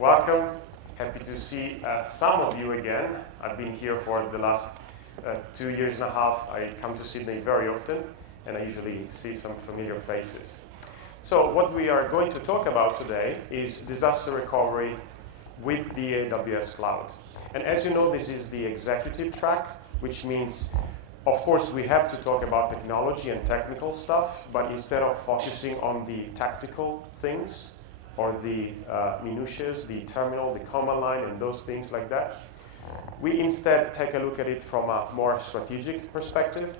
Welcome. Happy to see some of you again. I've been here for the last 2 years and a half. I come to Sydney very often, and I usually see some familiar faces. So what we are going to talk about today is disaster recovery with the AWS cloud. And as you know, this is the executive track, which means, of course, we have to talk about technology and technical stuff, but instead of focusing on the tactical things, or the minutiae, the terminal, the command line, and those things like that. We instead take a look at it from a more strategic perspective,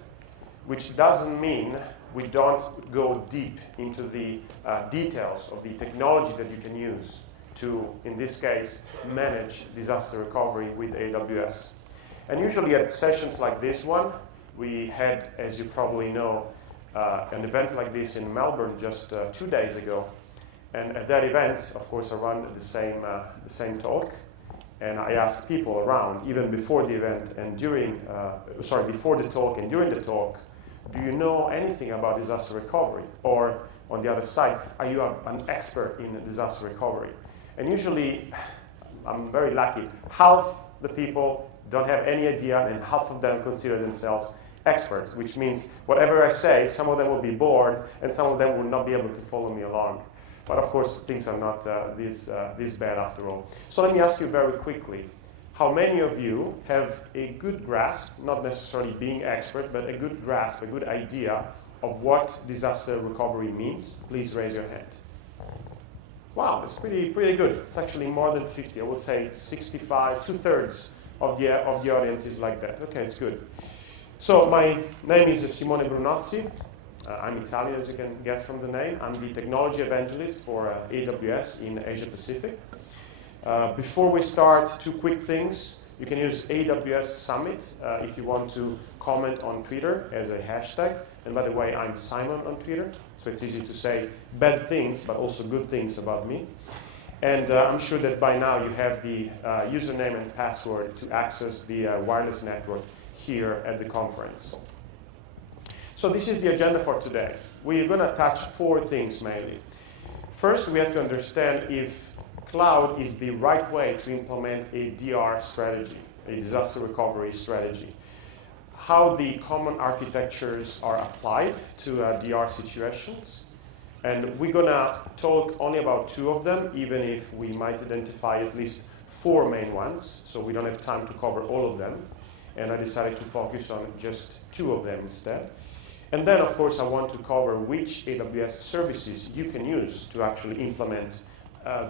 which doesn't mean we don't go deep into the details of the technology that you can use to, in this case, manage disaster recovery with AWS. And usually at sessions like this one, we had, as you probably know, an event like this in Melbourne just 2 days ago. And at that event, of course, I ran the same talk, and I asked people around, even before the event and before the talk and during the talk, do you know anything about disaster recovery? Or on the other side, are you an expert in disaster recovery? And usually, I'm very lucky, half the people don't have any idea, and half of them consider themselves experts, which means whatever I say, some of them will be bored, and some of them will not be able to follow me along. But of course, things are not this bad after all. So let me ask you very quickly, how many of you have a good grasp, not necessarily being expert, but a good grasp, a good idea of what disaster recovery means? Please raise your hand. Wow, that's pretty good. It's actually more than 50. I would say 65, 2/3 of the audience is like that. Okay, it's good. So my name is Simone Brunozzi. I'm Italian, as you can guess from the name. I'm the technology evangelist for AWS in Asia Pacific. Before we start, 2 quick things. You can use AWS Summit if you want to comment on Twitter as a hashtag. And by the way, I'm Simon on Twitter, so it's easy to say bad things, but also good things about me. And I'm sure that by now you have the username and password to access the wireless network here at the conference. So this is the agenda for today. We're going to touch 4 things mainly. First, we have to understand if cloud is the right way to implement a DR strategy, a disaster recovery strategy. How the common architectures are applied to DR situations. And we're going to talk only about 2 of them, even if we might identify at least 4 main ones. So we don't have time to cover all of them. And I decided to focus on just 2 of them instead. And then, of course, I want to cover which AWS services you can use to actually implement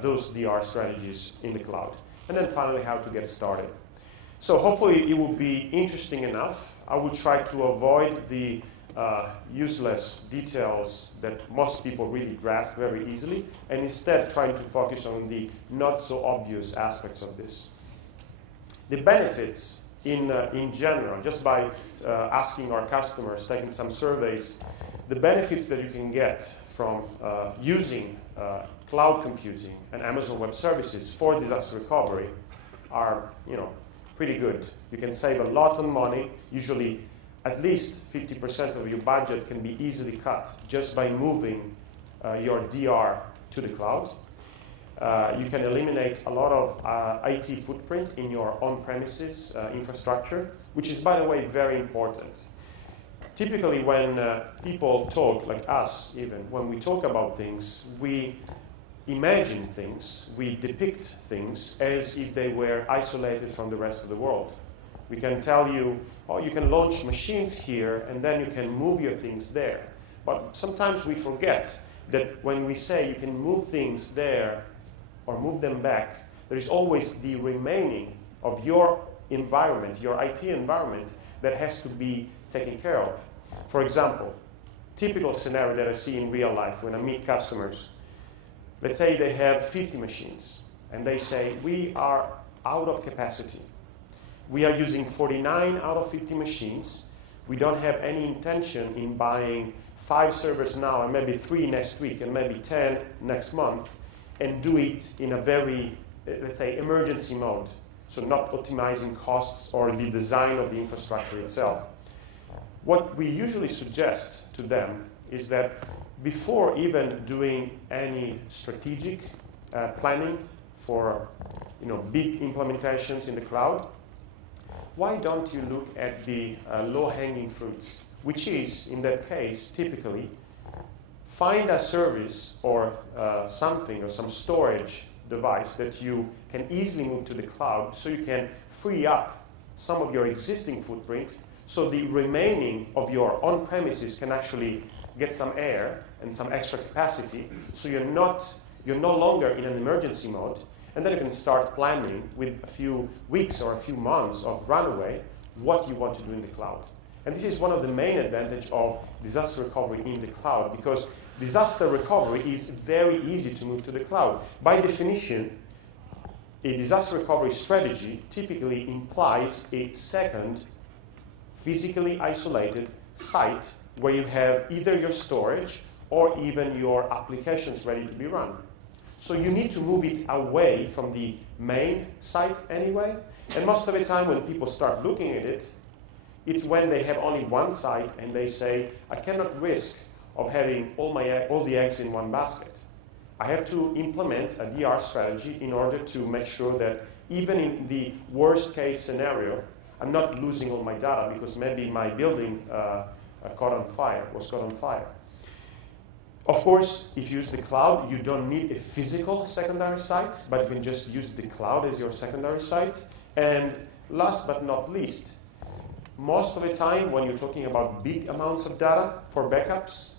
those DR strategies in the cloud. And then finally, how to get started. So hopefully it will be interesting enough. I will try to avoid the useless details that most people really grasp very easily, and instead trying to focus on the not so obvious aspects of this. The benefits in general, just by asking our customers, taking some surveys, the benefits that you can get from using cloud computing and Amazon Web Services for disaster recovery are, pretty good. You can save a lot on money. Usually, at least 50% of your budget can be easily cut just by moving your DR to the cloud. You can eliminate a lot of IT footprint in your on-premises infrastructure, which is, by the way, very important. Typically, when people talk, like us even, when we talk about things, we imagine things, we depict things as if they were isolated from the rest of the world. We can tell you, oh, you can launch machines here, and then you can move your things there. But sometimes we forget that when we say you can move things there, or move them back, there is always the remaining of your environment, your IT environment, that has to be taken care of. For example, typical scenario that I see in real life when I meet customers, let's say they have 50 machines, and they say, we are out of capacity. We are using 49 out of 50 machines. We don't have any intention in buying 5 servers now, and maybe 3 next week, and maybe 10 next month, and do it in a very, let's say, emergency mode. So not optimizing costs or the design of the infrastructure itself. What we usually suggest to them is that before even doing any strategic planning for big implementations in the cloud, why don't you look at the low-hanging fruits, which is, in that case, typically, find a service or something or some storage device that you can easily move to the cloud so you can free up some of your existing footprint so the remaining of your on-premises can actually get some air and some extra capacity so you're no longer in an emergency mode, and then you can start planning with a few weeks or a few months of runway what you want to do in the cloud. And this is one of the main advantages of disaster recovery in the cloud, because disaster recovery is very easy to move to the cloud. By definition, a disaster recovery strategy typically implies a second physically isolated site where you have either your storage or even your applications ready to be run. So you need to move it away from the main site anyway. And most of the time when people start looking at it, it's when they have only one site and they say, I cannot risk of having all the eggs in one basket. I have to implement a DR strategy in order to make sure that even in the worst case scenario, I'm not losing all my data because maybe my building was caught on fire. Of course, if you use the cloud, you don't need a physical secondary site, but you can just use the cloud as your secondary site. And last but not least, most of the time when you're talking about big amounts of data for backups,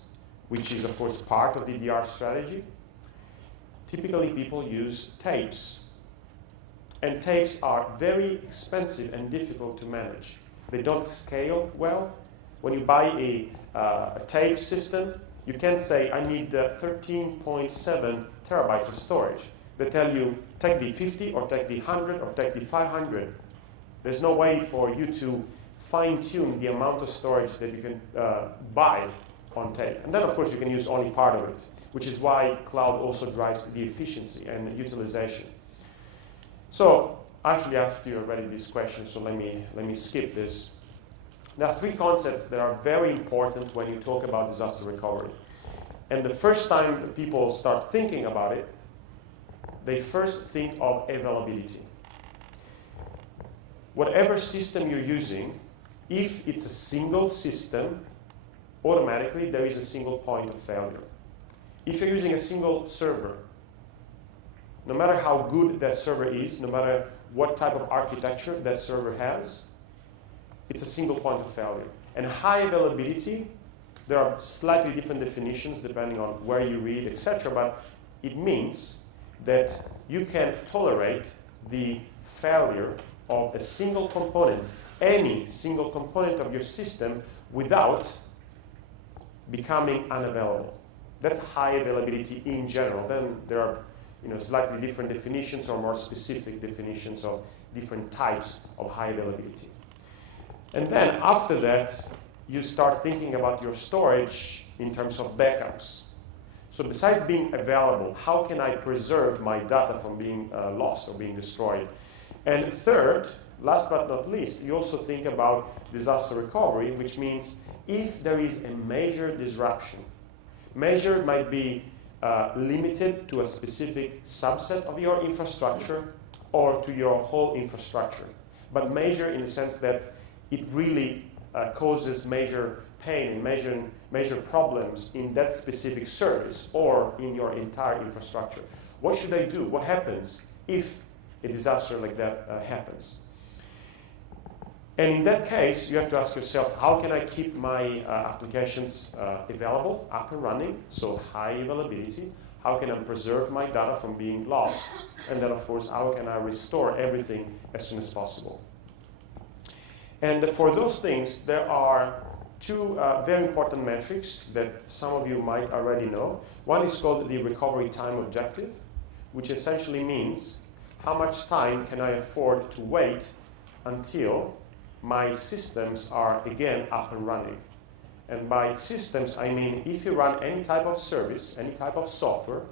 which is of course part of the DR strategy, typically people use tapes. And tapes are very expensive and difficult to manage. They don't scale well. When you buy a tape system, you can't say, I need 13.7 terabytes of storage. They tell you, take the 50 or take the 100 or take the 500. There's no way for you to fine-tune the amount of storage that you can buy on tape. And then, of course, you can use only part of it, which is why cloud also drives the efficiency and utilization. So I actually asked you already this question, so let me skip this. There are three concepts that are very important when you talk about disaster recovery. And the first time that people start thinking about it, they first think of availability. Whatever system you're using, if it's a single system, automatically there is a single point of failure. If you're using a single server, no matter how good that server is, no matter what type of architecture that server has, it's a single point of failure. And high availability, there are slightly different definitions depending on where you read, etc. But it means that you can tolerate the failure of a single component, any single component of your system, without becoming unavailable. That's high availability in general. Then there are slightly different definitions or more specific definitions of different types of high availability. And then after that, you start thinking about your storage in terms of backups. So besides being available, how can I preserve my data from being lost or being destroyed? And third, last but not least, you also think about disaster recovery, which means if there is a major disruption, major might be limited to a specific subset of your infrastructure or to your whole infrastructure, but major in the sense that it really causes major pain and major problems in that specific service or in your entire infrastructure. What should I do? What happens if a disaster like that happens? And in that case, you have to ask yourself, how can I keep my applications available, up and running, so high availability? How can I preserve my data from being lost? And then, of course, how can I restore everything as soon as possible? And for those things, there are two very important metrics that some of you might already know. One is called the recovery time objective, which essentially means how much time can I afford to wait until my systems are again up and running. And by systems, I mean if you run any type of service, any type of software,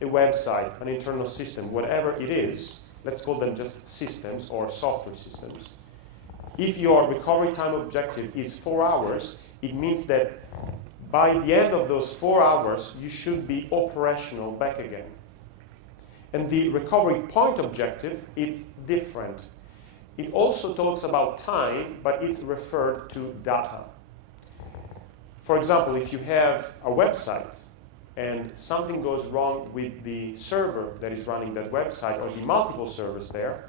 a website, an internal system, whatever it is, let's call them just systems or software systems. If your recovery time objective is 4 hours, it means that by the end of those 4 hours, you should be operational back again. And the recovery point objective, it's different. It also talks about time, but it's referred to data. For example, if you have a website and something goes wrong with the server that is running that website or the multiple servers there,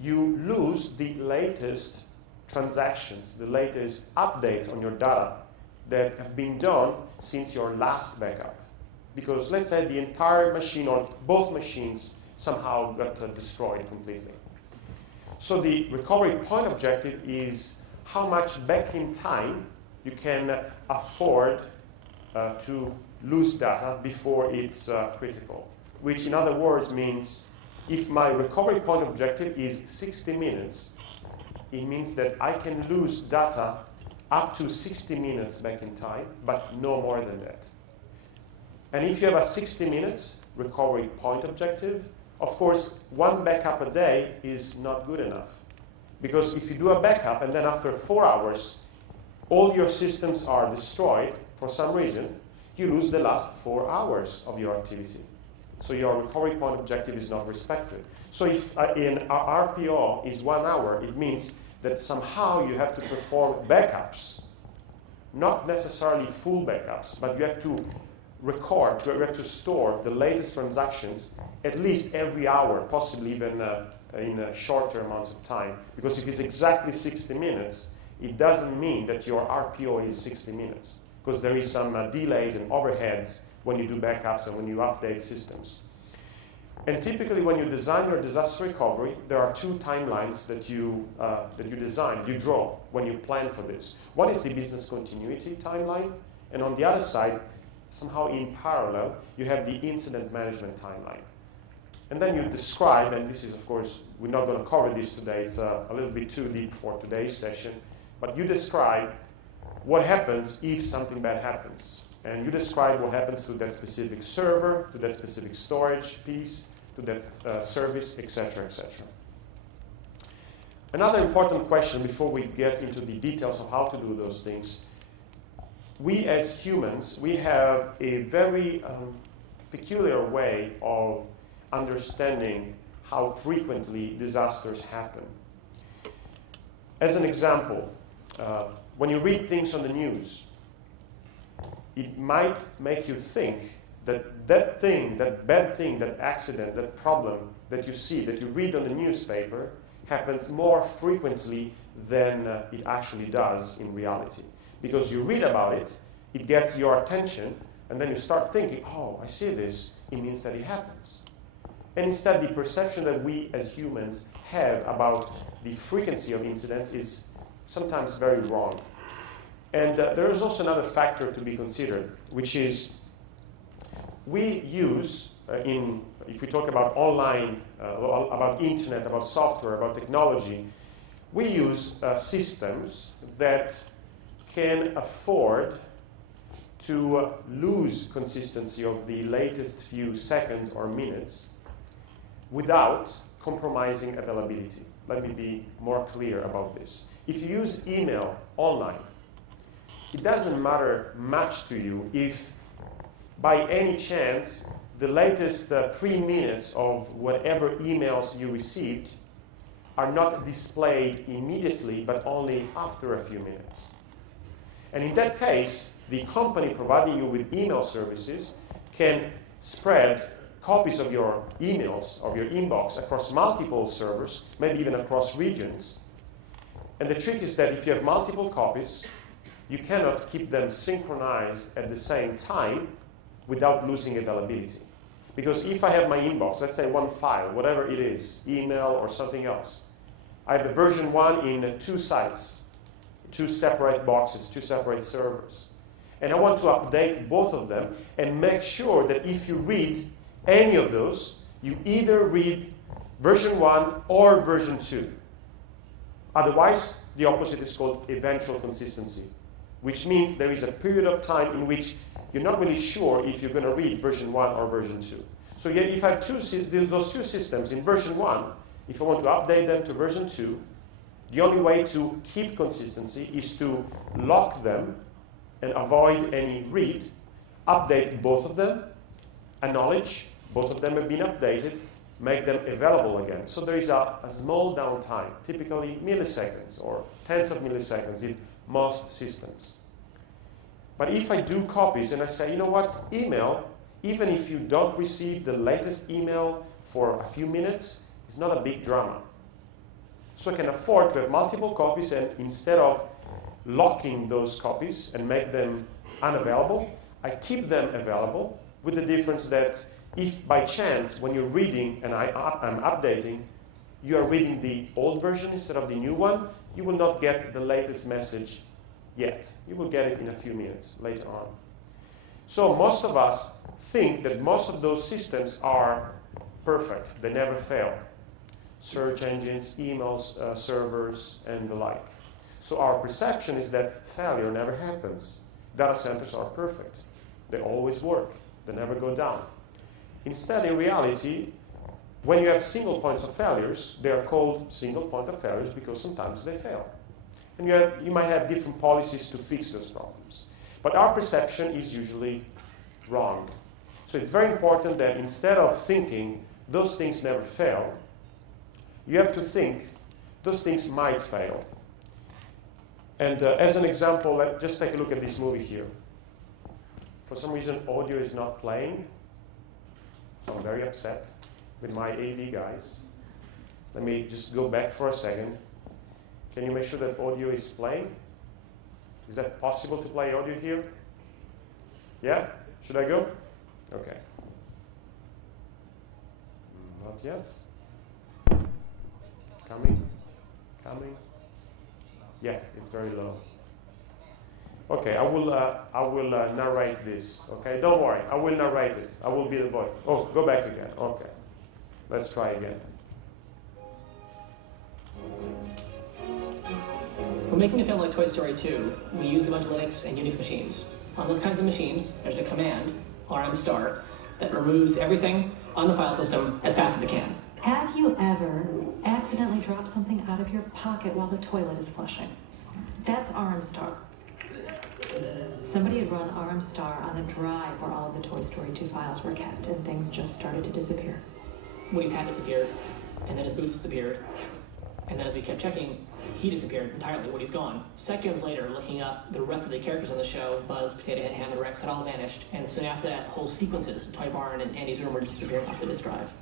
you lose the latest transactions, the latest updates on your data that have been done since your last backup. Because let's say the entire machine or both machines somehow got destroyed completely. So the recovery point objective is how much back in time you can afford to lose data before it's critical. Which in other words means if my recovery point objective is 60 minutes, it means that I can lose data up to 60 minutes back in time, but no more than that. And if you have a 60 minutes recovery point objective, of course, one backup a day is not good enough. Because if you do a backup and then after 4 hours, all your systems are destroyed for some reason, you lose the last 4 hours of your activity. So your recovery point objective is not respected. So if in RPO is 1 hour, it means that somehow you have to perform backups, not necessarily full backups, but you have to record, you have to store the latest transactions at least every hour, possibly even in shorter amounts of time. Because if it's exactly 60 minutes, it doesn't mean that your RPO is 60 minutes. Because there is some delays and overheads when you do backups and when you update systems. And typically when you design your disaster recovery, there are two timelines that you design, you draw when you plan for this. One is the business continuity timeline, and on the other side, somehow in parallel, you have the incident management timeline. And then you describe, and this is, of course, we're not going to cover this today, it's a little bit too deep for today's session, but you describe what happens if something bad happens. And you describe what happens to that specific server, to that specific storage piece, to that service, etc., etc. Another important question before we get into the details of how to do those things, we as humans, we have a very peculiar way of understanding how frequently disasters happen. As an example, when you read things on the news, it might make you think that that thing, that bad thing, that accident, that problem that you see, that you read on the newspaper, happens more frequently than it actually does in reality. Because you read about it, it gets your attention, and then you start thinking, oh, I see this, it means that it happens. And instead, the perception that we as humans have about the frequency of incidents is sometimes very wrong. And there is also another factor to be considered, which is we use, if we talk about online, about internet, about software, about technology, we use systems that can afford to lose consistency of the latest few seconds or minutes without compromising availability. Let me be more clear about this. If you use email online, it doesn't matter much to you if by any chance the latest 3 minutes of whatever emails you received are not displayed immediately but only after a few minutes. And in that case, the company providing you with email services can spread copies of your emails, of your inbox, across multiple servers, maybe even across regions. And the trick is that if you have multiple copies, you cannot keep them synchronized at the same time without losing availability. Because if I have my inbox, let's say one file, whatever it is, email or something else, I have the version 1 in 2 sites, 2 separate boxes, 2 separate servers. And I want to update both of them and make sure that if you read any of those, you either read version 1 or version 2. Otherwise, the opposite is called eventual consistency, which means there is a period of time in which you're not really sure if you're going to read version 1 or version 2. So yeah, if I have those two systems in version 1, if I want to update them to version 2, the only way to keep consistency is to lock them and avoid any read, update both of them, acknowledge, both of them have been updated, make them available again. So there is a small downtime, typically milliseconds or tens of milliseconds in most systems. But if I do copies and I say, you know what, email, even if you don't receive the latest email for a few minutes, it's not a big drama. So I can afford to have multiple copies, and instead of locking those copies and make them unavailable, I keep them available, with the difference that if by chance when you're reading and I'm updating, you are reading the old version instead of the new one, you will not get the latest message yet. You will get it in a few minutes later on. So most of us think that most of those systems are perfect. They never fail. Search engines, emails, servers, and the like. So our perception is that failure never happens. Data centers are perfect. They always work. They never go down. Instead, in reality, when you have single points of failures, they are called single point of failures because sometimes they fail. And you might have different policies to fix those problems. But our perception is usually wrong. So it's very important that instead of thinking those things never fail, you have to think those things might fail. And as an example, let's just take a look at this movie here. For some reason, audio is not playing. So I'm very upset with my AV guys. Let me just go back for a second. Can you make sure that audio is playing? Is that possible to play audio here? Yeah? Should I go? Okay. Not yet. It's coming. Coming. Yeah, it's very low. Okay, I will narrate this. Okay, don't worry. I will narrate it. I will be the voice. Oh, go back again. Okay. Let's try again. We're making a film like Toy Story 2. We use a bunch of Linux and Unix machines. On those kinds of machines, there's a command, rm-star, that removes everything on the file system as fast as it can. Have you ever accidentally dropped something out of your pocket while the toilet is flushing? That's rm-star. Somebody had run rm-star on the drive where all of the Toy Story 2 files were kept, and things just started to disappear. Woody's hat disappeared, and then his boots disappeared, and then as we kept checking, he disappeared entirely. Woody's gone. Seconds later, looking up, the rest of the characters on the show, Buzz, Potato Head, Ham, and Rex, had all vanished, and soon after that, whole sequences, Toy Barn and Andy's room were disappearing off the disk drive.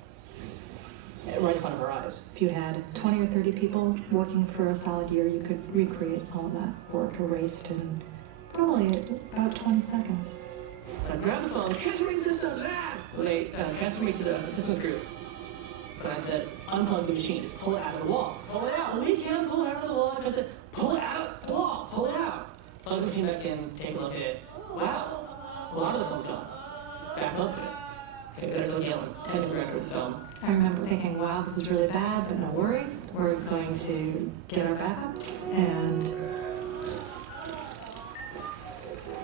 Right in front of our eyes. If you had 20 or 30 people working for a solid year, you could recreate all of that work erased in probably about 20 seconds. So I grabbed the phone, transfer me to systems, So they transferred me to the systems group. And I said, unplug the machine, just pull it out of the wall. Pull it out. We can't pull it out of the wall. I said, pull it out of the wall, pull it out. Plug the machine back in, take a look at it. Wow, a lot of the film's gone. Back most of it. Okay, better go Galen, technical director of the film. I remember thinking, wow, this is really bad, but no worries. We're going to get our backups, and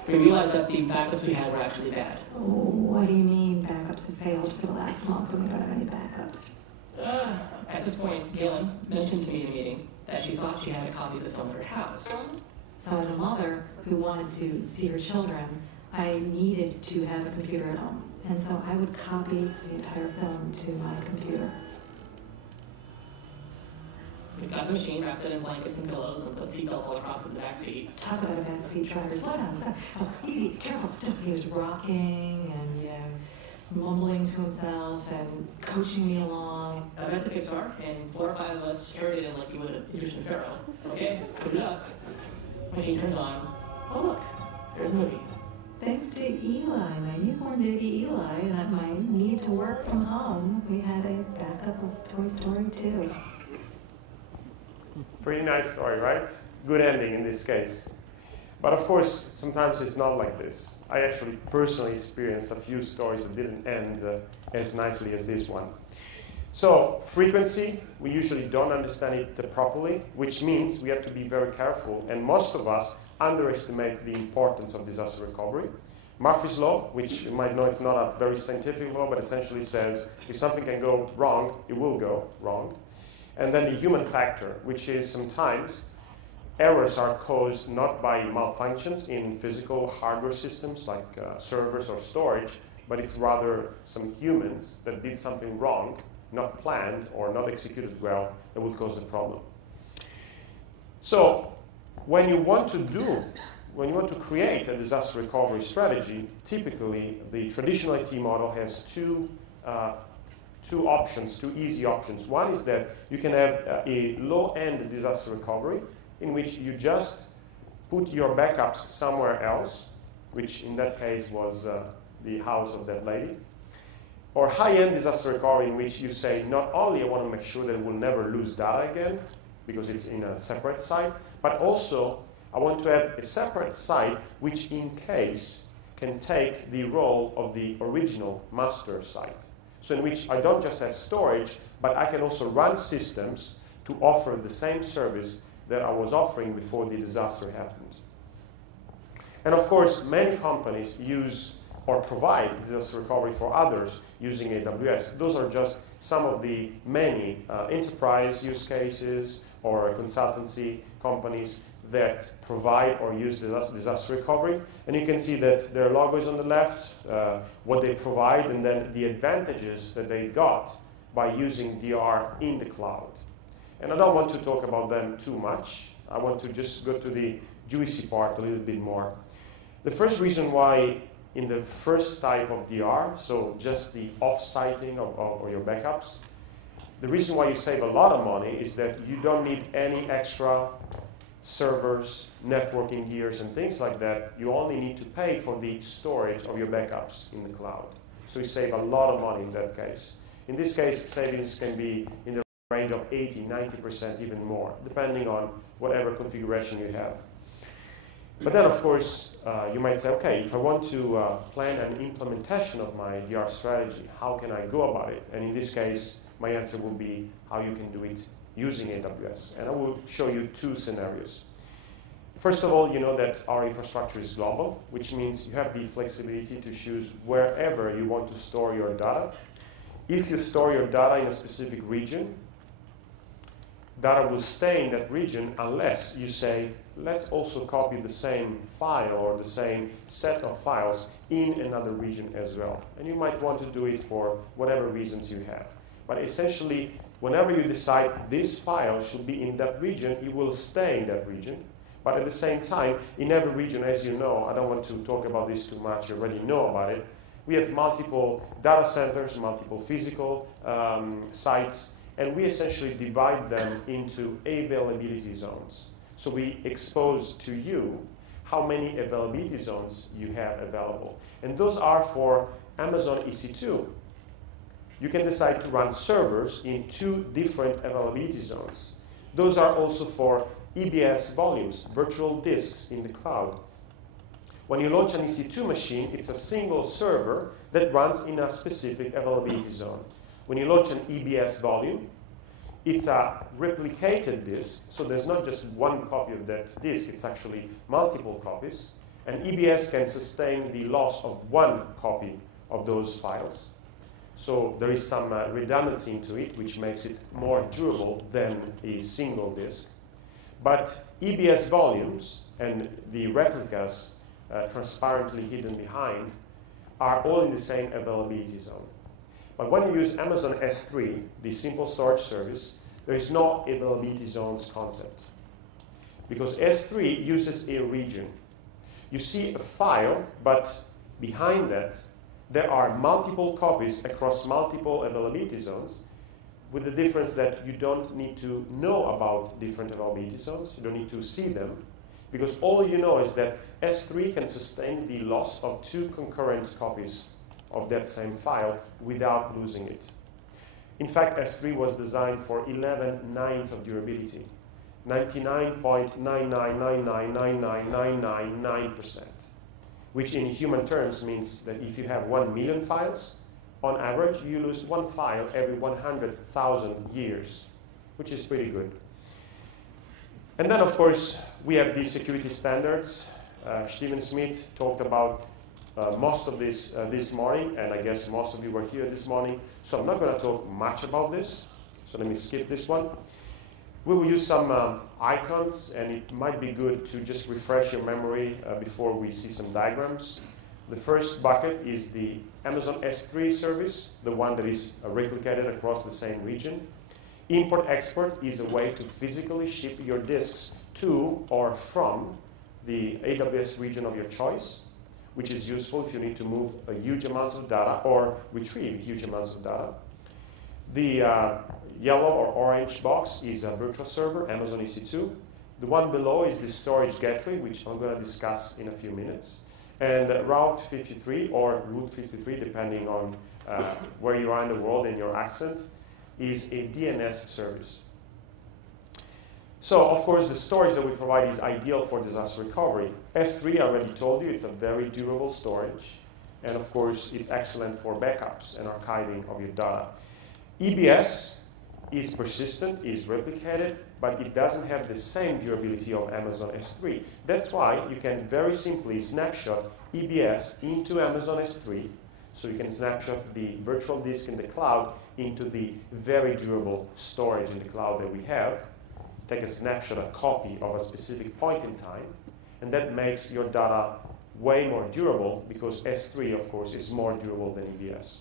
We realized that the backups we had were actually bad. what do you mean backups have failed for the last month and we don't have any backups? At this point, Galen mentioned to me in a meeting that she thought she had a copy of the film at her house. So as a mother who wanted to see her children, I needed to have a computer at home. And so I would copy the entire film to my computer. We got the machine, wrapped it in blankets and pillows, and put seatbelts all across the back seat. Talk about a backseat driver. Slow down, slow down. Oh, easy, careful. He was rocking and, mumbling to himself and coaching me along. I went to Pixar, and 4 or 5 of us carried it in like you would an Egyptian pharaoh. Okay, put it up. Machine turns on. Oh look, there's a movie. Thanks to Eli, my newborn baby Eli, and my need to work from home, we had a backup of Toy Story 2. Pretty nice story, right? Good ending in this case. But of course, sometimes it's not like this. I actually personally experienced a few stories that didn't end as nicely as this one. So, frequency, we usually don't understand it properly, which means we have to be very careful, and most of us underestimate the importance of disaster recovery. Murphy's Law, which you might know it's not a very scientific law, but essentially says if something can go wrong, it will go wrong. And then the human factor, which is sometimes errors are caused not by malfunctions in physical hardware systems like servers or storage, but it's rather some humans that did something wrong, not planned or not executed well, that would cause the problem. So when you want to create a disaster recovery strategy, typically the traditional IT model has two easy options. One is that you can have a low-end disaster recovery in which you just put your backups somewhere else, which in that case was the house of that lady. Or high-end disaster recovery in which you say, not only I want to make sure that we'll never lose data again, because it's in a separate site, but also I want to have a separate site which in case can take the role of the original master site. So in which I don't just have storage, but I can also run systems to offer the same service that I was offering before the disaster happened. And of course, many companies use or provide disaster recovery for others using AWS. Those are just some of the many enterprise use cases or consultancy companies that provide or use disaster recovery. And you can see that their logo is on the left, what they provide, and then the advantages that they got by using DR in the cloud. And I don't want to talk about them too much. I want to just go to the juicy part a little bit more. The first reason why in the first type of DR, so just the off-siting of your backups, the reason why you save a lot of money is that you don't need any extra servers, networking gears, and things like that. You only need to pay for the storage of your backups in the cloud. So you save a lot of money in that case. In this case, savings can be in the range of 80, 90%, even more, depending on whatever configuration you have. But then, of course, you might say, okay, if I want to plan an implementation of my DR strategy, how can I go about it? And in this case, my answer will be how you can do it using AWS. And I will show you two scenarios. First of all, you know that our infrastructure is global, which means you have the flexibility to choose wherever you want to store your data. If you store your data in a specific region, data will stay in that region unless you say, let's also copy the same file or the same set of files in another region as well. And you might want to do it for whatever reasons you have. But essentially, whenever you decide this file should be in that region, it will stay in that region. But at the same time, in every region, as you know, I don't want to talk about this too much, you already know about it, we have multiple data centers, multiple physical sites, and we essentially divide them into availability zones. So we expose to you how many availability zones you have available. And those are for Amazon EC2. You can decide to run servers in 2 different availability zones. Those are also for EBS volumes, virtual disks in the cloud. When you launch an EC2 machine, it's a single server that runs in a specific availability zone. When you launch an EBS volume, it's a replicated disk, so there's not just one copy of that disk, it's actually multiple copies. And EBS can sustain the loss of one copy of those files. So there is some redundancy into it, which makes it more durable than a single disk. But EBS volumes and the replicas transparently hidden behind are all in the same availability zone. But when you use Amazon S3, the simple storage service, there is no availability zones concept. Because S3 uses a region. You see a file, but behind that, there are multiple copies across multiple availability zones, with the difference that you don't need to know about different availability zones. You don't need to see them, because all you know is that S3 can sustain the loss of 2 concurrent copies of that same file without losing it. In fact, S3 was designed for 11/9 of durability, 99.999999999%, which in human terms means that if you have 1 million files, on average, you lose 1 file every 100,000 years, which is pretty good. And then, of course, we have the security standards. Stephen Smith talked about most of this this morning, and I guess most of you were here this morning, so I'm not going to talk much about this, so let me skip this one. We will use some icons, and it might be good to just refresh your memory before we see some diagrams. The first bucket is the Amazon S3 service, the one that is replicated across the same region. Import-export is a way to physically ship your disks to or from the AWS region of your choice, which is useful if you need to move a huge amounts of data or retrieve huge amounts of data. The yellow or orange box is a virtual server, Amazon EC2. The one below is the storage gateway, which I'm going to discuss in a few minutes. And Route 53 or Route 53, depending on where you are in the world and your accent, is a DNS service. So, of course, the storage that we provide is ideal for disaster recovery. S3, I already told you, it's a very durable storage. And, of course, it's excellent for backups and archiving of your data. EBS is persistent, is replicated, but it doesn't have the same durability of Amazon S3. That's why you can very simply snapshot EBS into Amazon S3. So you can snapshot the virtual disk in the cloud into the very durable storage in the cloud that we have. Take a snapshot, a copy of a specific point in time, and that makes your data way more durable because S3, of course, is more durable than EBS.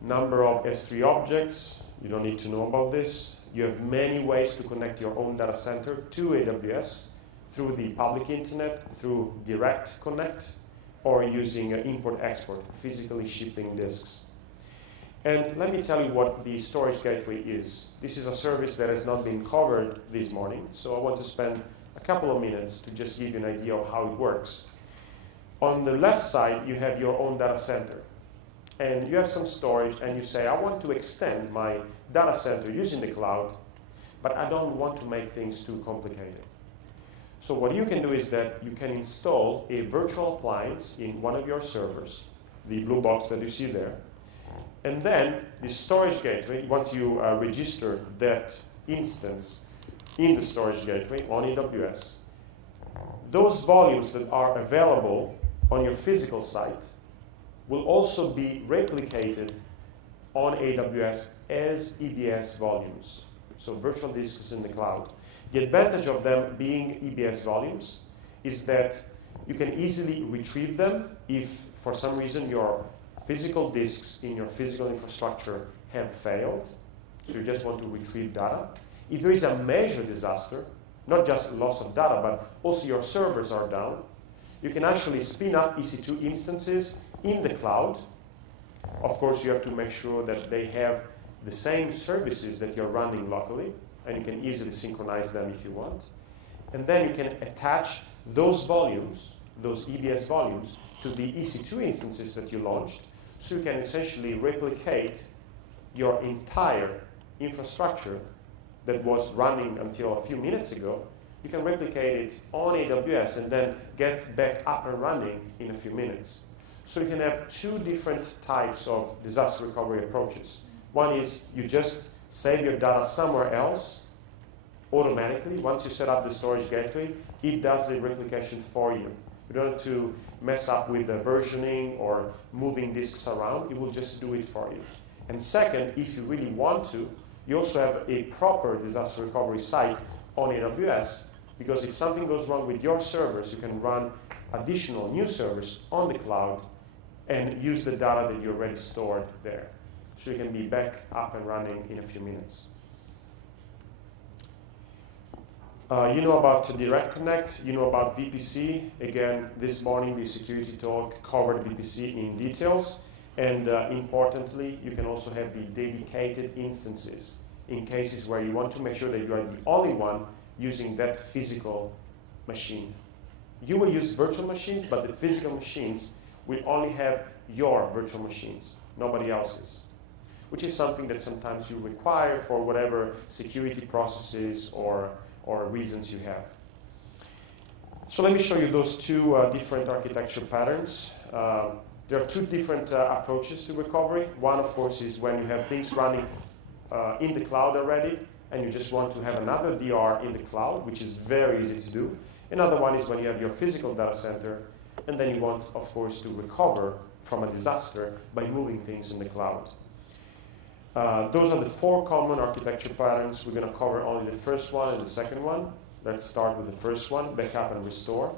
Number of S3 objects, you don't need to know about this. You have many ways to connect your own data center to AWS through the public internet, through direct connect, or using import-export, physically shipping disks. And let me tell you what the storage gateway is. This is a service that has not been covered this morning, so I want to spend a couple of minutes to just give you an idea of how it works. On the left side, you have your own data center. And you have some storage, and you say, I want to extend my data center using the cloud, but I don't want to make things too complicated. So what you can do is that you can install a virtual appliance in one of your servers, the blue box that you see there. And then the storage gateway, once you register that instance in the storage gateway on AWS, those volumes that are available on your physical site will also be replicated on AWS as EBS volumes, so virtual disks in the cloud. The advantage of them being EBS volumes is that you can easily retrieve them if, for some reason, your physical disks in your physical infrastructure have failed, so you just want to retrieve data. If there is a major disaster, not just loss of data, but also your servers are down, you can actually spin up EC2 instances in the cloud. Of course, you have to make sure that they have the same services that you're running locally, and you can easily synchronize them if you want. And then you can attach those volumes, those EBS volumes, to the EC2 instances that you launched, so you can essentially replicate your entire infrastructure that was running until a few minutes ago. You can replicate it on AWS and then get back up and running in a few minutes. So you can have two different types of disaster recovery approaches. One is you just save your data somewhere else automatically. Once you set up the storage gateway, it does the replication for you. You don't have to mess up with the versioning or moving disks around. It will just do it for you. And second, if you really want to, you also have a proper disaster recovery site on AWS, because if something goes wrong with your servers, you can run additional new servers on the cloud and use the data that you already stored there. So you can be back up and running in a few minutes. You know about Direct Connect, you know about VPC. Again, this morning the security talk covered VPC in details. And importantly, you can also have the dedicated instances in cases where you want to make sure that you are the only one using that physical machine. You will use virtual machines, but the physical machines will only have your virtual machines, nobody else's, which is something that sometimes you require for whatever security processes or reasons you have. So let me show you those two different architecture patterns. There are two different approaches to recovery. One, of course, is when you have things running in the cloud already, and you just want to have another DR in the cloud, which is very easy to do. Another one is when you have your physical data center, and then you want, of course, to recover from a disaster by moving things in the cloud. Those are the four common architecture patterns. We're going to cover only the first one and the second one. Let's start with the first one, backup and restore.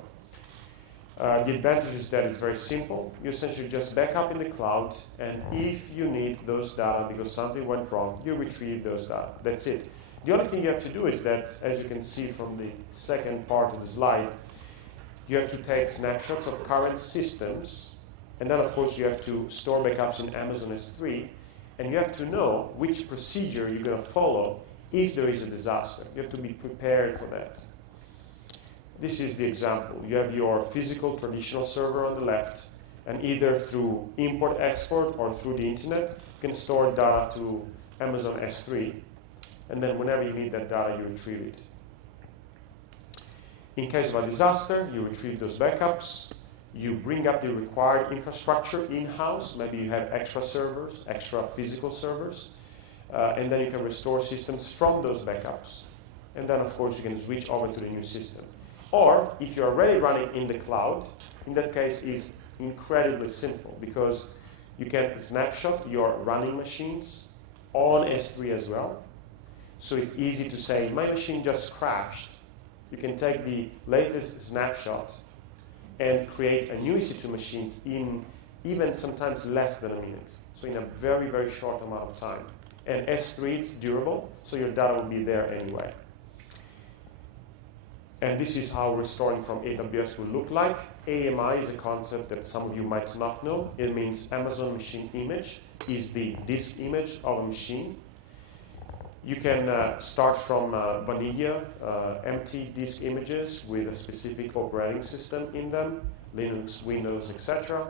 The advantage is that it's very simple. You essentially just back up in the cloud, and if you need those data because something went wrong, you retrieve those data. That's it. The only thing you have to do is that, as you can see from the second part of the slide, you have to take snapshots of current systems, and then, of course, you have to store backups in Amazon S3, and you have to know which procedure you're going to follow if there is a disaster. You have to be prepared for that. This is the example. You have your physical traditional server on the left, and either through import-export or through the internet, you can store data to Amazon S3, and then whenever you need that data, you retrieve it. In case of a disaster, you retrieve those backups, you bring up the required infrastructure in-house, maybe you have extra servers, extra physical servers, and then you can restore systems from those backups. And then, of course, you can switch over to the new system. Or, if you're already running in the cloud, in that case, it's incredibly simple because you can snapshot your running machines on S3 as well. So it's easy to say, my machine just crashed. You can take the latest snapshot and create a new EC2 machines in even sometimes less than a minute. So in a very, very short amount of time. And S3 is durable, so your data will be there anyway. And this is how restoring from AWS will look like. AMI is a concept that some of you might not know. It means Amazon Machine Image is the disk image of a machine. You can start from vanilla, empty disk images with a specific operating system in them, Linux, Windows, etc.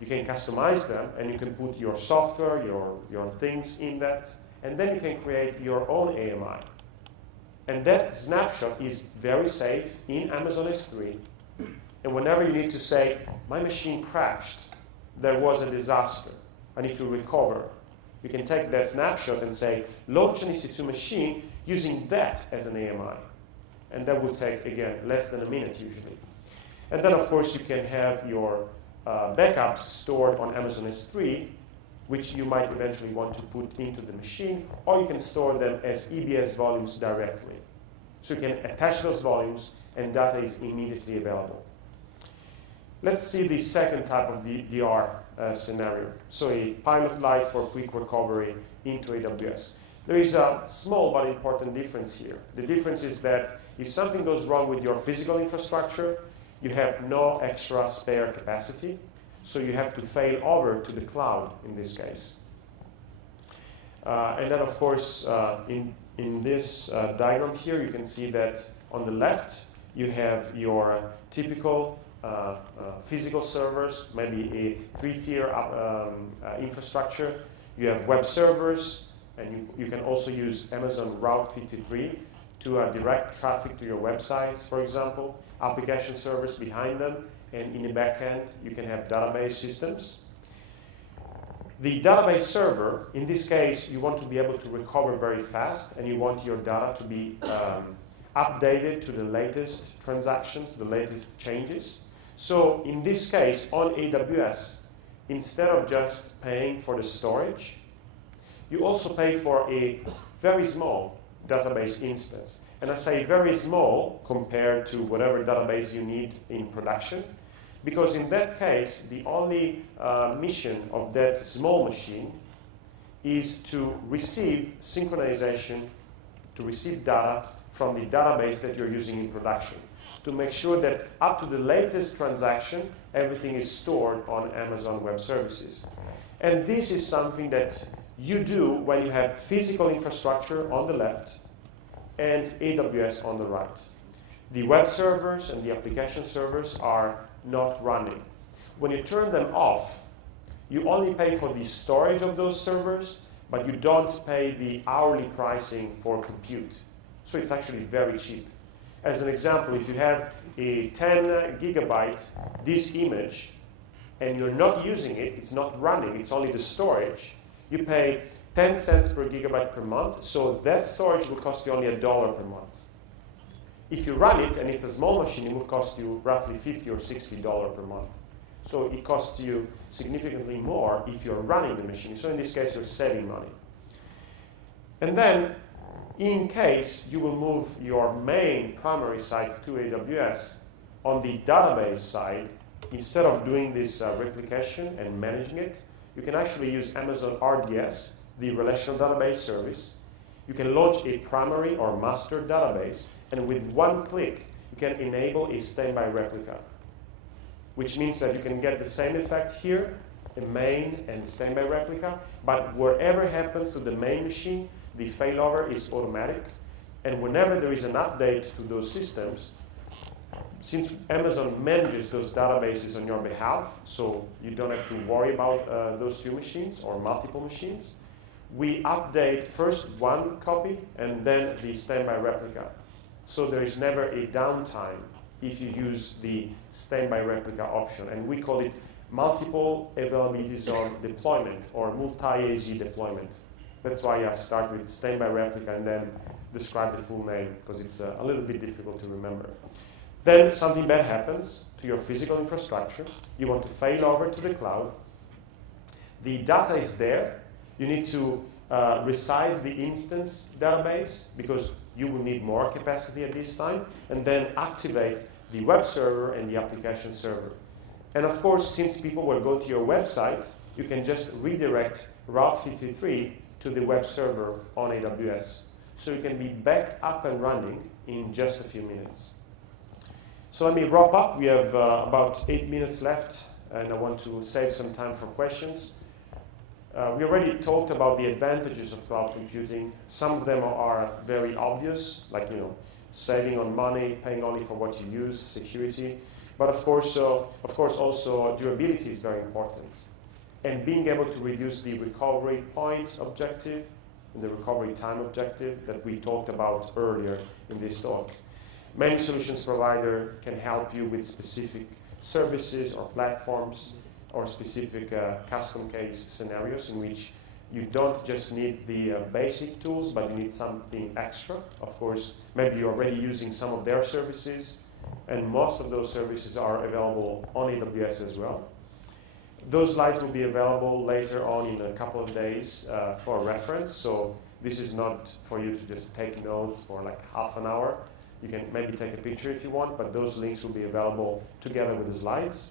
You can customize them, and you can put your software, your things in that, and then you can create your own AMI. And that snapshot is very safe in Amazon S3. And whenever you need to say, my machine crashed, there was a disaster, I need to recover, you can take that snapshot and say, launch an EC2 machine using that as an AMI. And that will take, again, less than a minute usually. And then, of course, you can have your backups stored on Amazon S3, which you might eventually want to put into the machine, or you can store them as EBS volumes directly. So you can attach those volumes, and data is immediately available. Let's see the second type of DR scenario. So a pilot light for quick recovery into AWS. There is a small but important difference here. The difference is that if something goes wrong with your physical infrastructure, you have no extra spare capacity, so you have to fail over to the cloud in this case. And then, of course, in this diagram here, you can see that on the left, you have your typical physical servers, maybe a 3-tier infrastructure. You have web servers, and you can also use Amazon Route 53 to direct traffic to your websites, for example. Application servers behind them, and in the back end, you can have database systems. The database server, in this case, you want to be able to recover very fast, and you want your data to be updated to the latest transactions, the latest changes. So in this case, on AWS, instead of just paying for the storage, you also pay for a very small database instance. And I say very small compared to whatever database you need in production, because in that case, the only mission of that small machine is to receive synchronization, to receive data from the database that you're using in production, to make sure that up to the latest transaction, everything is stored on Amazon Web Services. And this is something that you do when you have physical infrastructure on the left and AWS on the right. The web servers and the application servers are not running. When you turn them off, you only pay for the storage of those servers, but you don't pay the hourly pricing for compute. So it's actually very cheap. As an example, if you have a 10 gigabyte disk image and you're not using it, it's not running, it's only the storage, you pay 10 cents per gigabyte per month, so that storage will cost you only $1 per month. If you run it and it's a small machine, it will cost you roughly $50 or $60 per month. So it costs you significantly more if you're running the machine. So in this case, you're saving money. And then, in case you will move your main primary site to AWS, on the database side, instead of doing this replication and managing it, you can actually use Amazon RDS, the relational database service. You can launch a primary or master database, and with one click, you can enable a standby replica, which means that you can get the same effect here, a main and standby replica, but whatever happens to the main machine, the failover is automatic, and whenever there is an update to those systems, since Amazon manages those databases on your behalf, so you don't have to worry about those two machines or multiple machines, we update first one copy and then the standby replica. So there is never a downtime if you use the standby replica option. And we call it multiple availability zone deployment or multi-AZ deployment. That's why I start with standby replica and then describe the full name, because it's a little bit difficult to remember. Then something bad happens to your physical infrastructure. You want to fail over to the cloud. The data is there. You need to resize the instance database because you will need more capacity at this time, and then activate the web server and the application server. And of course, since people will go to your website, you can just redirect Route 53 to the web server on AWS. So you can be back up and running in just a few minutes. So let me wrap up. We have about 8 minutes left, and I want to save some time for questions. We already talked about the advantages of cloud computing. Some of them are very obvious, like saving on money, paying only for what you use, security. But of course also durability is very important. And being able to reduce the recovery point objective and the recovery time objective that we talked about earlier in this talk. Many solutions provider can help you with specific services or platforms or specific custom case scenarios in which you don't just need the basic tools, but you need something extra. Of course, maybe you're already using some of their services, and most of those services are available on AWS as well. Those slides will be available later on in a couple of days for reference, so this is not for you to just take notes for like half an hour. You can maybe take a picture if you want, but those links will be available together with the slides.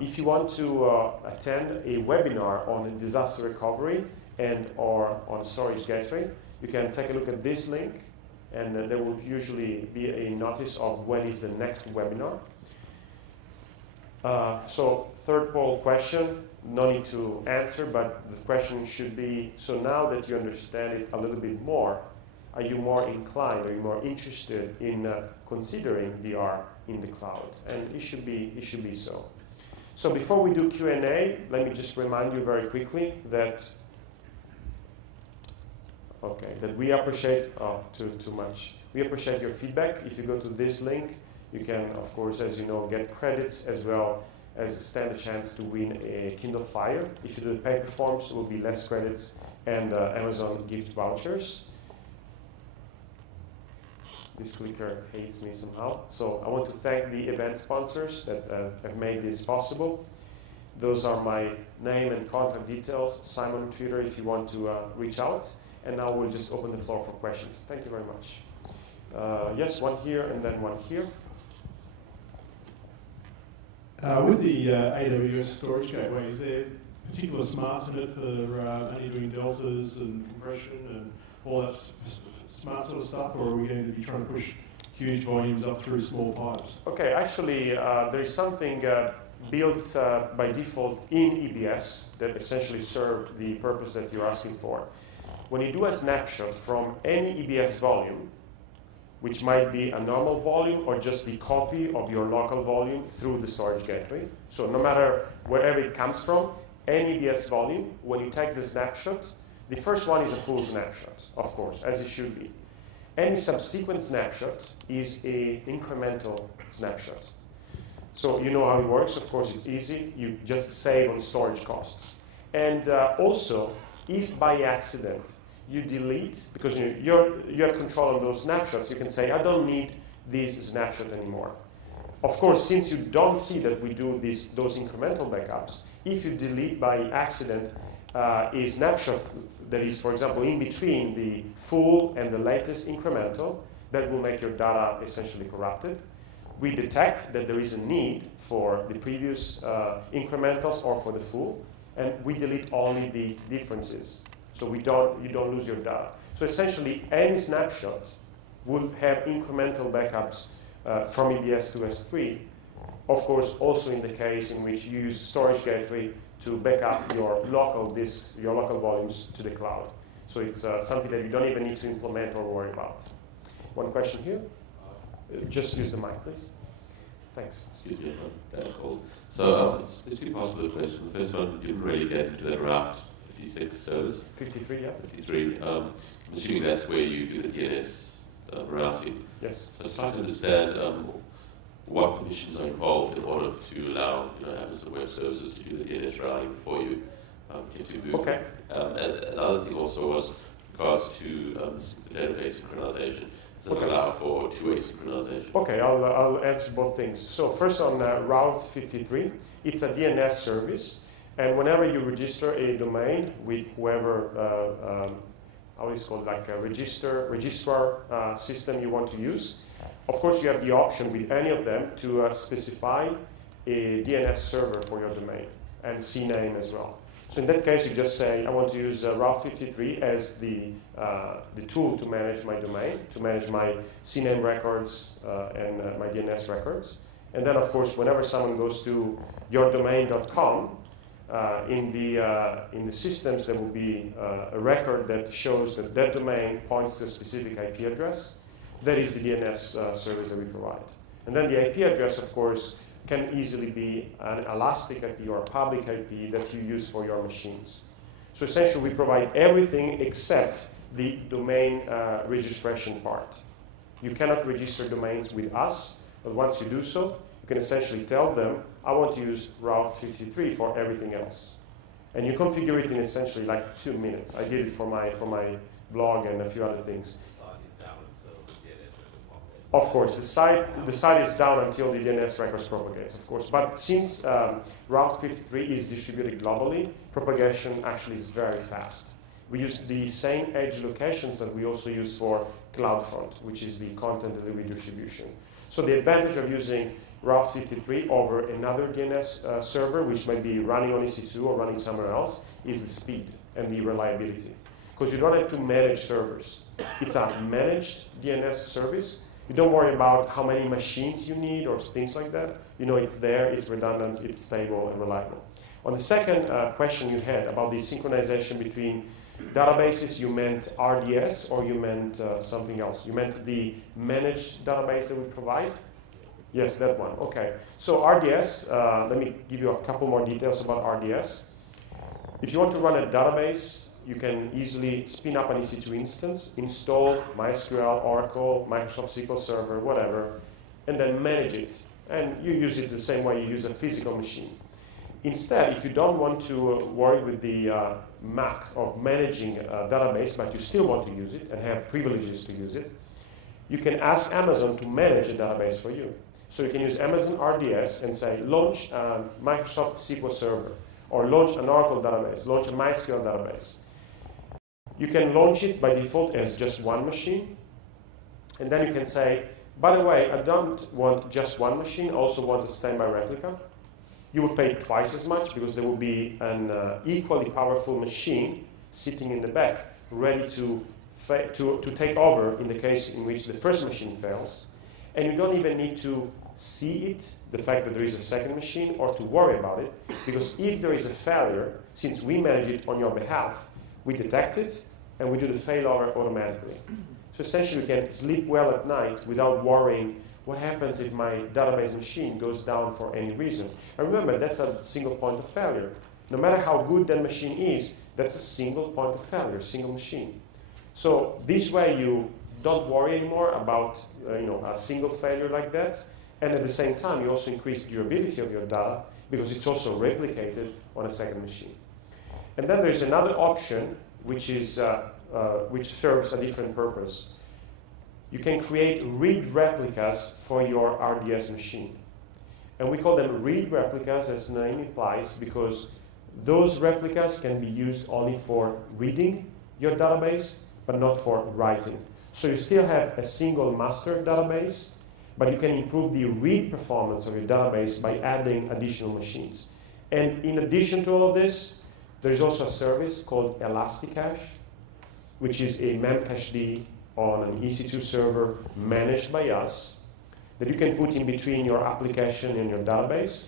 If you want to attend a webinar on disaster recovery and or on storage gateway, you can take a look at this link, and there will usually be a notice of when is the next webinar. So third poll question, no need to answer, but the question should be, so now that you understand it a little bit more, are you more inclined, are you more interested in considering VR in the cloud? And it should be so. So before we do Q&A, let me just remind you very quickly that we appreciate, too much. We appreciate your feedback. If you go to this link, you can, of course, as you know, get credits as well as stand a chance to win a Kindle Fire. If you do the paper forms, it will be less credits and Amazon gift vouchers. This clicker hates me somehow. So I want to thank the event sponsors that have made this possible. Those are my name and contact details. Simone on Twitter if you want to reach out. And now we'll just open the floor for questions. Thank you very much. Yes, one here and then one here. With the AWS storage gateway, is there particular smarts in it for only doing deltas and compression and all that smart sort of stuff, or are we going to be trying to push huge volumes up through small pipes? Okay, actually, there is something built by default in EBS that essentially serves the purpose that you're asking for. When you do a snapshot from any EBS volume, which might be a normal volume or just the copy of your local volume through the storage gateway, so no matter wherever it comes from, any EBS volume, when you take the snapshot, the first one is a full snapshot, of course, as it should be. Any subsequent snapshot is an incremental snapshot. So you know how it works. Of course, it's easy. You just save on storage costs. And also, if by accident you delete, because you have control on those snapshots, you can say, I don't need this snapshot anymore. Of course, since you don't see that we do those incremental backups, if you delete by accident a snapshot that is, for example, in between the full and the latest incremental, that will make your data essentially corrupted. we detect that there is a need for the previous incrementals or for the full, and we delete only the differences. So you don't lose your data. So essentially, any snapshot will have incremental backups from EBS to S3. Of course, also in the case in which you use storage gateway to back up your local disks, your local volumes to the cloud. So it's something that you don't even need to implement or worry about. One question here? Just use the mic, please. Thanks. Excuse me, so there's two parts to the question. The first one, you didn't really get into that Route 56 service. 53, yeah. 53. I'm assuming that's where you do the DNS routing. Yes. So I'm trying to understand what permissions are involved in order to allow Amazon Web Services to do the DNS routing for you. Get to Google. Okay. And another thing also was regards to the database synchronization. Does it allow for two-way synchronization? Okay, I'll answer both things. So first on Route 53, it's a DNS service, and whenever you register a domain with whoever, how is it called, like a registrar system you want to use, of course you have the option with any of them to specify a DNS server for your domain and CNAME as well. So in that case, you just say, I want to use Route 53 as the tool to manage my domain, to manage my CNAME records and my DNS records. And then, of course, whenever someone goes to yourdomain.com, in the systems, there will be a record that shows that that domain points to a specific IP address. That is the DNS service that we provide. And then the IP address, of course, can easily be an elastic IP or a public IP that you use for your machines. So essentially, we provide everything except the domain registration part. You cannot register domains with us, but once you do so, you can essentially tell them, I want to use Route 53 for everything else. And you configure it in essentially like 2 minutes. I did it for my blog and a few other things. Of course, the site is down until the DNS records propagates, of course. But since Route 53 is distributed globally, propagation actually is very fast. We use the same edge locations that we also use for CloudFront, which is the content delivery distribution. So the advantage of using Route 53 over another DNS server, which might be running on EC2 or running somewhere else, is the speed and the reliability. Because you don't have to manage servers. It's a managed DNS service. You don't worry about how many machines you need or things like that. You know it's there, it's redundant, it's stable and reliable. On the second question you had about the synchronization between databases, you meant RDS or you meant something else? You meant the managed database that we provide? Yes, that one. Okay. So RDS, let me give you a couple more details about RDS. If you want to run a database, you can easily spin up an EC2 instance, install MySQL, Oracle, Microsoft SQL Server, whatever, and then manage it. And you use it the same way you use a physical machine. Instead, if you don't want to worry with the Mac of managing a database, but you still want to use it and have privileges to use it, you can ask Amazon to manage a database for you. So you can use Amazon RDS and say, launch a Microsoft SQL Server, or launch an Oracle database, launch a MySQL database. You can launch it by default as just one machine. And then you can say, by the way, I don't want just one machine, I also want a standby replica. You will pay twice as much because there will be an equally powerful machine sitting in the back, ready to take over in the case in which the first machine fails. And you don't even need to see it, the fact that there is a second machine, or to worry about it, because if there is a failure, since we manage it on your behalf, we detect it, and we do the failover automatically. So essentially, you can sleep well at night without worrying what happens if my database machine goes down for any reason. And remember, that's a single point of failure. No matter how good that machine is, that's a single point of failure, single machine. So this way, you don't worry anymore about a single failure like that. And at the same time, you also increase durability of your data because it's also replicated on a second machine. And then there's another option which serves a different purpose. You can create read replicas for your RDS machine. And we call them read replicas, as the name implies, because those replicas can be used only for reading your database, but not for writing. So you still have a single master database, but you can improve the read performance of your database by adding additional machines. And in addition to all of this, there's also a service called Elasticache, which is a memcached on an EC2 server managed by us that you can put in between your application and your database,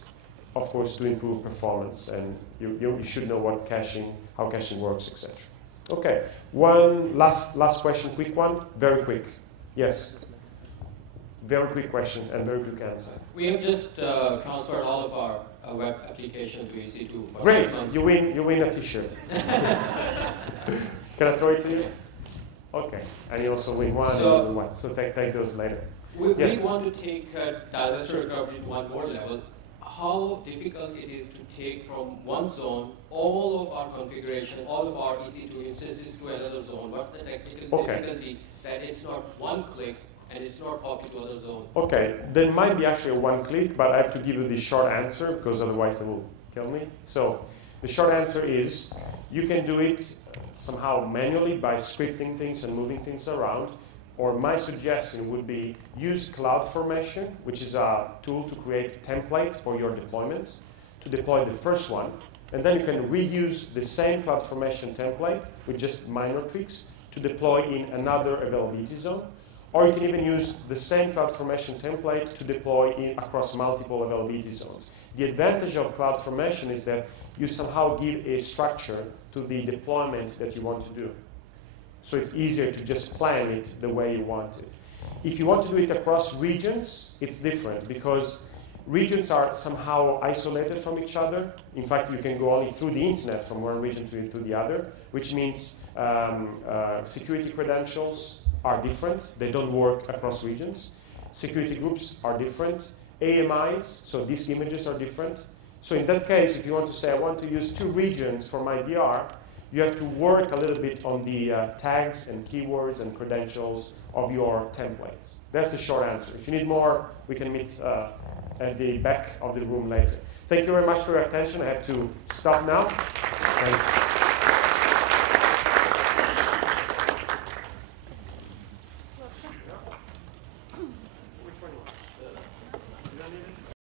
of course, to improve performance. And you should know what caching, how caching works, etc. Okay, one last question, quick one, very quick. Yes. Very quick question and very quick answer. We have just transferred all of our web application to EC2. For Great, 6 months. you win a T-shirt. Can I throw it to you? Okay, and you also win one. So, and you win one. So take those later. We Yes. want to take disaster recovery to one more level. How difficult it is to take from one zone all of our configuration, all of our EC2 instances to another zone? What's the technical difficulty that it's not one click and it's not copied to other zone? Okay, there might be actually a one click, but I have to give you the short answer because otherwise they will kill me. So the short answer is you can do it somehow manually by scripting things and moving things around. Or my suggestion would be use CloudFormation, which is a tool to create templates for your deployments, to deploy the first one. And then you can reuse the same CloudFormation template with just minor tweaks to deploy in another availability zone. Or you can even use the same CloudFormation template to deploy across multiple availability zones. The advantage of CloudFormation is that you somehow give a structure to the deployment that you want to do. So it's easier to just plan it the way you want it. If you want to do it across regions, it's different because regions are somehow isolated from each other. In fact, you can go only through the internet from one region to the other, which means security credentials are different. They don't work across regions. Security groups are different. AMIs, so disk images are different. So in that case, if you want to say, I want to use 2 regions for my DR, you have to work a little bit on the tags and keywords and credentials of your templates. That's the short answer. If you need more, we can meet at the back of the room later. Thank you very much for your attention. I have to stop now. Thanks.